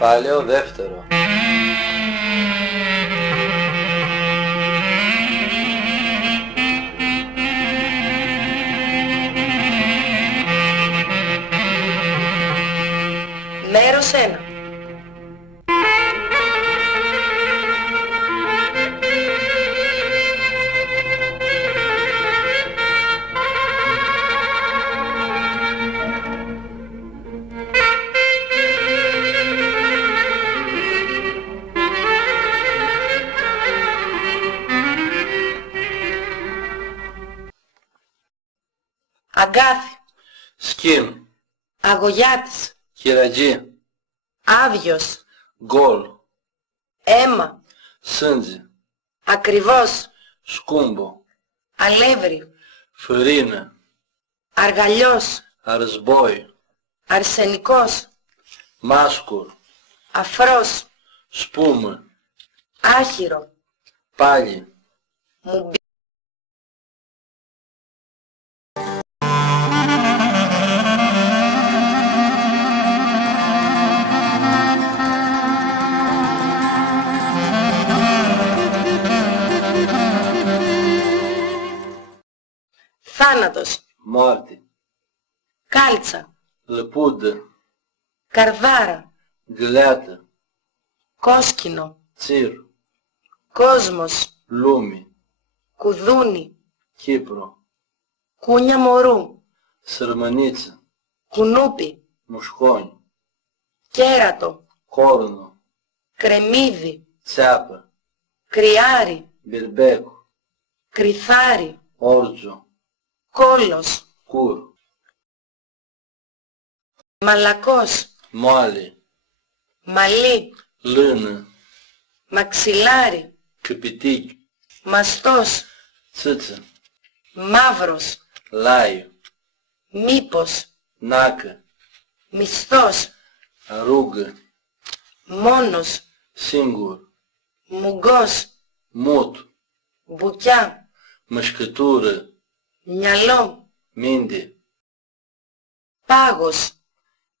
Κεφάλαιο δεύτερο. Μέρος 1. Αγκάθι. Σκύν. Αγωγιάτης. Χειρατζή. Άδειος. Γκολ. Αίμα. Σύνδι. Ακριβώς. Σκούμπο. Αλεύρι. Φυρίνα. Αργαλιός. Αρσμπόι. Αρσενικός. Μάσκουρ. Αφρός. Σπούμε. Άχυρο. Πάλι. Μουμπί. Θάνατος. Μόρτι. Κάλτσα. Λεπούντε. Καρδάρα. Γλέτα. Κόσκινο. Τσίρ. Κόσμος. Λούμι. Κουδούνι. Κύπρο. Κούνια μωρού. Σερμανίτσα. Κουνούπι. Μουσχόνι. Κέρατο. Κόρνο. Κρεμμύδι. Τσάπα. Κρυάρι. Μπιρμπέκο. Κρυθάρι. Όρτζο. Κόλος. Κουρ. Μαλακός. Μόλι. Μαλλί. Λίνε. Μαξιλάρι. Κεπιτίκ. Μαστός. Τσίτσα. Μαύρος. Λάιο. Μήπως. Νάκα. Μισθός. Αρούγκα. Μόνος. Σίγουρ. Μουγκός. Μούτ. Μπουκιά. Μασκετούρα. Μυαλό. Μίντι. Πάγος.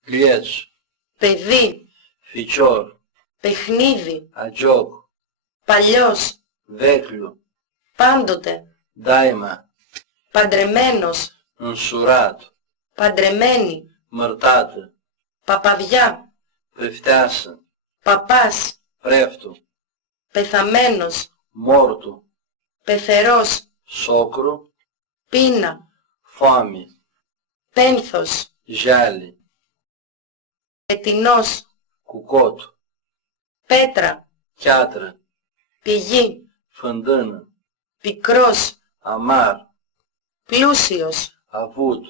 Γλιέτς. Παιδί. Φιτσόρ. Παιχνίδι. Ατζόκ. Παλιός. Δέκλου. Πάντοτε. Δάιμα. Παντρεμένος. Ενσουράτ. Παντρεμένη. Μαρτάτε. Παπαδιά. Πεφτάσα. Παπάς. Πρέφτου. Πεθαμένος. Μόρτου. Πεθερός. Σόκρου. Πείνα. Φόμη. Πένθος. Ζάλι. Ετινός. Κουκότου. Πέτρα. Κιάτρα. Πηγή. Φεντίνα. Πικρός. Αμάρ. Πλούσιος. Αβούτ.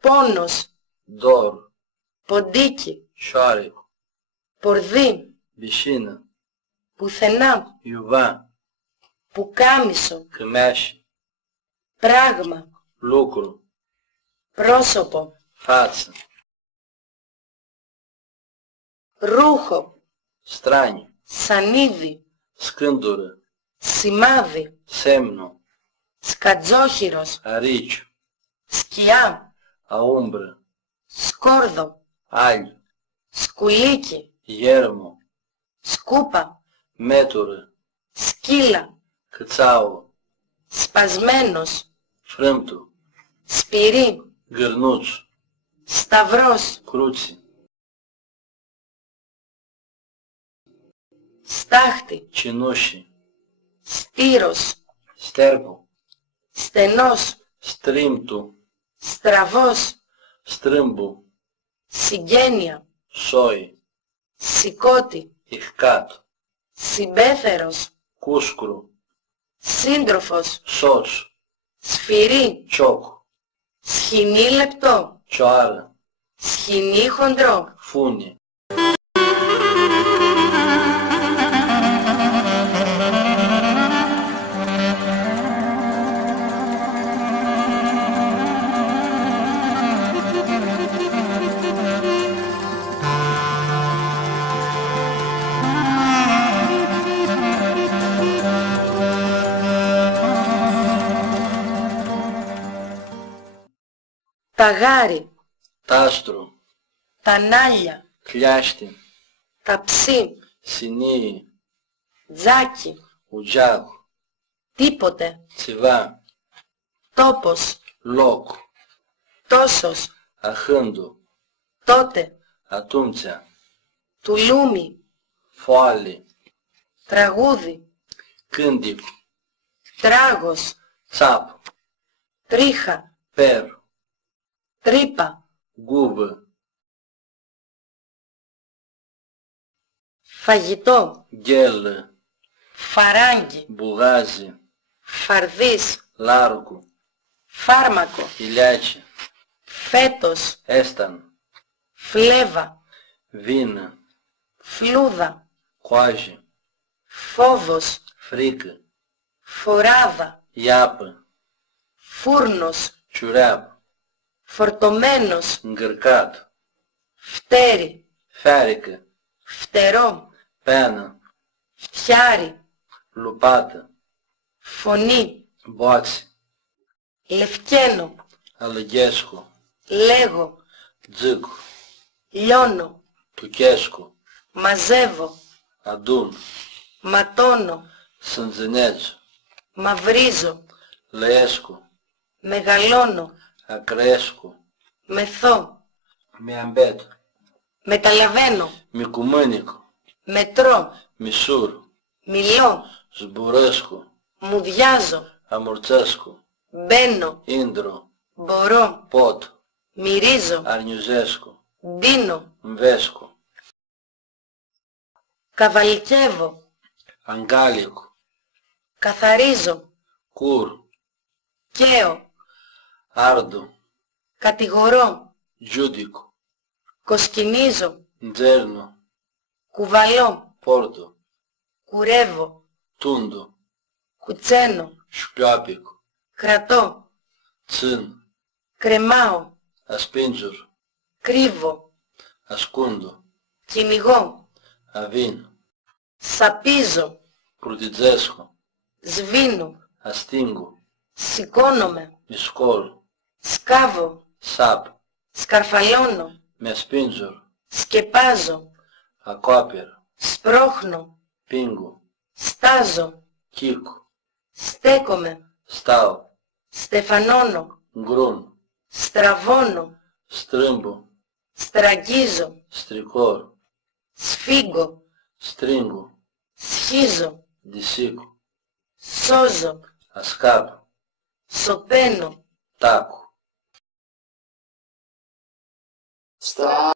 Πόνος. Ντόρ. Ποντίκι. Σάρικο. Πορδί. Μπισίνα. Πουθενά. Ιουβά. Πουκάμισο. Κρυμέσι. Πράγμα. Λούκρου. Πρόσωπο. Φάτσα. Ρούχο. Στράνι. Σανίδι. Σκύντουρα. Σημάδι. Σέμνο. Σκατζόχυρος. Αρίτσο. Σκιά. Αούμπρα. Σκόρδο. Άγιο. Σκουλίκι. Γέρμο. Σκούπα. Μέτουρα. Σκύλα. Κατσάο. Σπασμένος. Φρέμπτου. Σπυρί. Γκερνούτσο. Σταυρός. Κρούτσι. Στάχτη. Τσινούσι. Στήρος. Στέρπο. Στενός. Στρίμτου. Στραβός. Στρίμμπου. Συγγένεια. Σόι. Σηκώτη. Ιχκάτ. Συμπέθερος. Κούσκρου. Σύντροφος. Σος. Σφυρί. Τσόκ. Σχοινί λεπτό. Τσοάρα. Σχοινί χοντρό. Φούνι. Ταγάρι. Τάστρο. Τανάλια. Κλιάστη. ταψί, Συνή. τζάκι, Ουτζάκ. τίποτε, Τσιβά. τόπος, Λόκ. τόσος, Αχόντο. τότε, Ατούμτσα. τουλούμι, Φωάλι. τραγούδι, Κίντικ. τράγος, Τσάπ. τρίχα, Περ. τρύπα, Γκούβ. φαγητό, Γκέλ. φαράγγι, Μπουγάζι. φαρδίς, Λάρκου. φάρμακο, Ηλιάτσι. φέτος, Έσταν. φλέβα, Βίνα. φλούδα, Κουάζι. φόβος, Φρίκ. φοράδα, Ιάπ. φούρνος, Τσουράπ. φορτωμένος, Γκρκάτ. φτέρι, Φάρικ. φτερό, Πένα. φτιάρι, Λουπάτ. φωνή, Μπότσι. λευκαίνω, Αλεγέσκο. λέγω, Τζίκου. λιώνω, Τουκέσκο. μαζεύω, Αντούν. ματώνω, Σαντζενέτζ. μαυρίζω, Λέσκο. μεγαλώνω, Ακρέσκο. μεθώ, Μιαμπέτ. μεταλαβαίνω, Μικουμίνικο. μετρώ, Μισούρ. μιλώ, Σμπουρέσκο. μουδιάζω, Αμορτσέσκο. μπαίνω, Ίντρο. μπορώ, Πότ. μυρίζω, Αρνιουζέσκο. ντύνω, Μβέσκο. καβαλικεύω, Αγκάλικο. καθαρίζω, Κουρ. καίω, Άρντο. κατηγορώ, Τζούντικο. κοσκινίζω, Ντζέρνο. κουβαλώ, Πόρτο. κουρεύω, Τούντο. κουτσένω, Σπιόπικο. κρατώ, Τσιν. κρεμάω, Ασπίντζουρ. κρύβω, Ασκούντο. κυνηγώ, Αβίν. σαπίζω, Πρутιτζέσκο. σβήνω, Αστίγκο. σηκώνομαι, Μισκόλ. σκάβω, Σάπ. σκαρφαλώνω, Με σπίντζουρ. σκεπάζω, Ακόπερ. σπρώχνω, Πίγκο. στάζω, Κίκο. στέκομαι, Στάου. στεφανώνω, Γκρούν. στραβώνω, Στρίμπο. στραγγίζω, Στρικόρ. σφίγγω, Στρίγκο. σχίζω, Δισίκο. σώζω, Ασκάπ. σωπαίνω. Τάκου. Stop.